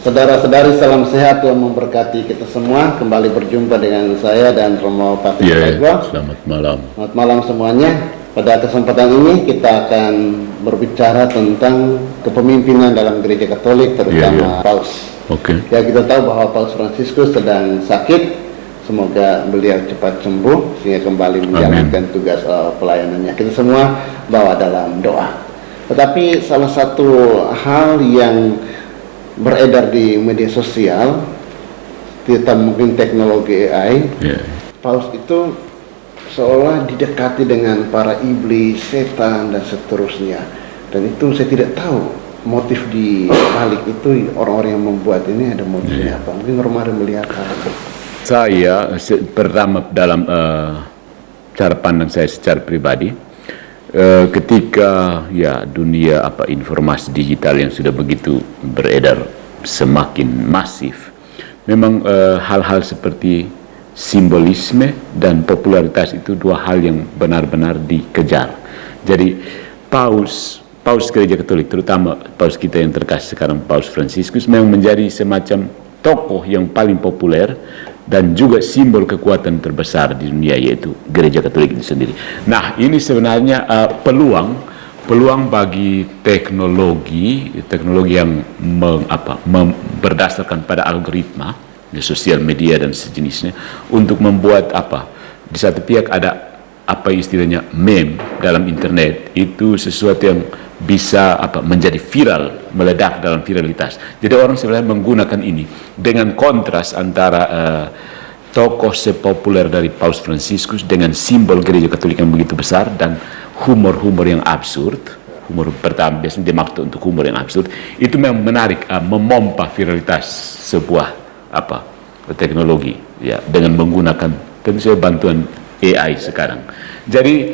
Saudara-saudari, salam sehat, Tuhan memberkati kita semua. Kembali berjumpa dengan saya dan Romo Patrick Bagua. Selamat malam. Selamat malam semuanya. Pada kesempatan ini kita akan berbicara tentang kepemimpinan dalam Gereja Katolik, terutama Paus. Ya, kita tahu bahwa Paus Fransiskus sedang sakit. Semoga beliau cepat sembuh sehingga kembali menjalankan tugas pelayanannya. Kita semua bawa dalam doa. Tetapi salah satu hal yang beredar di media sosial tentang mungkin teknologi AI, Paus itu seolah didekati dengan para iblis, setan dan seterusnya. Dan itu saya tidak tahu motif di balik itu, orang-orang yang membuat ini ada motifnya apa. Mungkin Romo melihat hal itu. Saya pertama dalam cara pandang saya secara pribadi, ketika dunia informasi digital yang sudah begitu beredar semakin masif, memang hal-hal seperti simbolisme dan popularitas itu dua hal yang benar-benar dikejar. Jadi Paus Gereja Katolik, terutama Paus kita yang terkasih sekarang, Paus Fransiskus, memang menjadi semacam tokoh yang paling populer dan juga simbol kekuatan terbesar di dunia, yaitu Gereja Katolik itu sendiri. Nah, ini sebenarnya peluang bagi teknologi yang berdasarkan pada algoritma di sosial media dan sejenisnya, untuk membuat di satu pihak ada istilahnya meme dalam internet, itu sesuatu yang bisa menjadi viral, meledak dalam viralitas. Jadi orang sebenarnya menggunakan ini dengan kontras antara tokoh sepopuler dari Paus Fransiskus dengan simbol Gereja Katolik yang begitu besar dan humor-humor yang absurd. Humor pertama biasanya dimaksud untuk humor yang absurd, itu memang menarik, memompa viralitas sebuah teknologi dengan menggunakan tentu saja bantuan AI sekarang. Jadi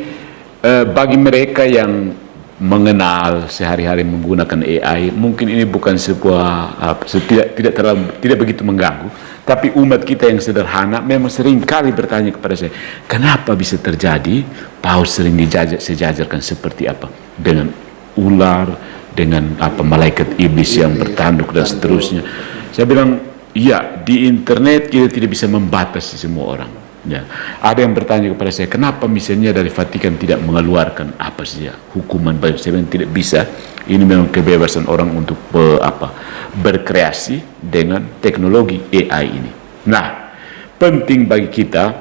bagi mereka yang mengenal sehari-hari menggunakan AI, mungkin ini bukan sebuah tidak begitu mengganggu. Tapi umat kita yang sederhana memang sering kali bertanya kepada saya, kenapa bisa terjadi Paus sering disejajarkan seperti apa dengan ular, dengan malaikat iblis yang bertanduk dan seterusnya. Saya bilang, di internet kita tidak bisa membatasi semua orang. Ada yang bertanya kepada saya, kenapa misalnya dari Vatikan tidak mengeluarkan hukuman bagi saya? Tidak bisa. Ini memang kebebasan orang untuk berkreasi dengan teknologi AI ini. Nah, penting bagi kita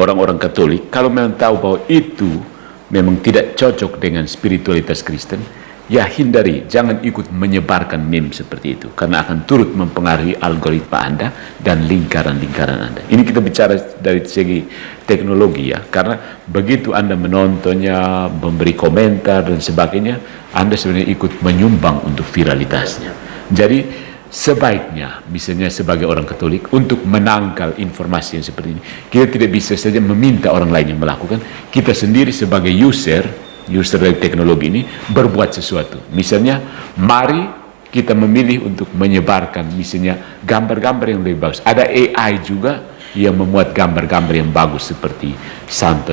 orang-orang Katolik, kalau memang tahu bahwa itu memang tidak cocok dengan spiritualitas Kristen, hindari, jangan ikut menyebarkan meme seperti itu, karena akan turut mempengaruhi algoritma Anda dan lingkaran-lingkaran Anda. Ini kita bicara dari segi teknologi, karena begitu Anda menontonnya, memberi komentar dan sebagainya, Anda sebenarnya ikut menyumbang untuk viralitasnya. Jadi sebaiknya, misalnya sebagai orang Katolik, untuk menangkal informasi yang seperti ini, kita tidak bisa saja meminta orang lain yang melakukan. Kita sendiri sebagai user dari teknologi ini berbuat sesuatu. Misalnya, mari kita memilih untuk menyebarkan misalnya gambar-gambar yang lebih bagus. Ada AI juga yang memuat gambar-gambar yang bagus seperti Santa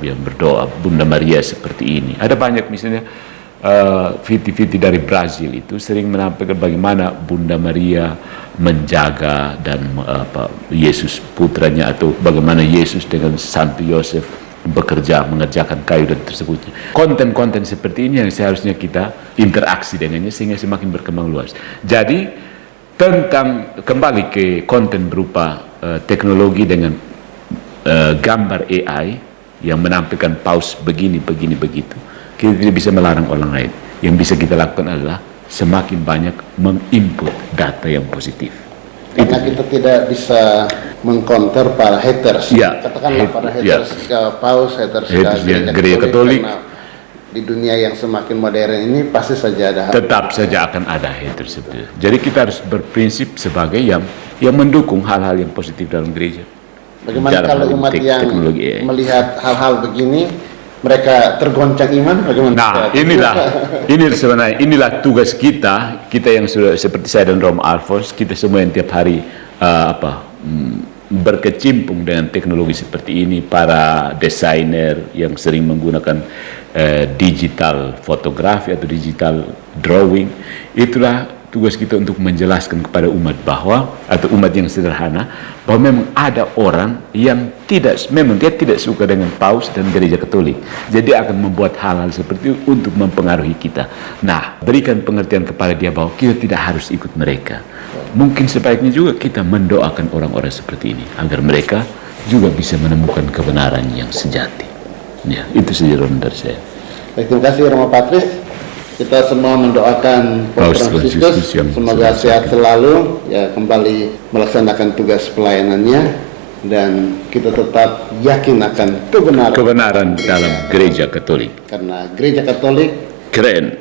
yang berdoa, Bunda Maria seperti ini. Ada banyak misalnya viti-viti dari Brazil itu sering menampilkan bagaimana Bunda Maria menjaga dan Yesus putranya, atau bagaimana Yesus dengan Santo Yosef mengerjakan kayu dan tersebut. Konten-konten seperti ini yang seharusnya kita interaksi dengannya sehingga semakin berkembang luas. Jadi kembali ke konten berupa teknologi dengan gambar AI yang menampilkan Paus begini begitu, kita tidak bisa melarang orang lain. Yang bisa kita lakukan adalah semakin banyak menginput data yang positif. Karena kita tidak bisa mengcounter para haters, katakanlah para haters Paus, haters Gereja Katolik. Di dunia yang semakin modern ini pasti saja ada tetap saja akan ada haters. Jadi kita harus berprinsip sebagai yang mendukung hal-hal yang positif dalam gereja. Bagaimana kalau umat yang melihat hal-hal begini, mereka tergoncang iman? Bagaimana? Nah, inilah tugas kita yang sudah seperti saya dan Romo Alphonse, kita semua yang tiap hari berkecimpung dengan teknologi seperti ini, para desainer yang sering menggunakan digital fotografi atau digital drawing, itulah tugas kita untuk menjelaskan kepada umat bahwa, atau umat yang sederhana, bahwa memang ada orang yang memang dia tidak suka dengan paus dan gereja Katolik. Jadi akan membuat hal-hal seperti itu untuk mempengaruhi kita. Nah, berikan pengertian kepada dia bahwa kita tidak harus ikut mereka. Mungkin sebaiknya juga kita mendoakan orang-orang seperti ini agar mereka juga bisa menemukan kebenaran yang sejati. Ya, itu saja dari saya. Baik, terima kasih Romo Patris. Kita semua mendoakan Paus Fransiskus semoga sehat selalu, ya kembali melaksanakan tugas pelayanannya, dan kita tetap yakin akan kebenaran dalam gereja Katolik. Karena gereja Katolik keren.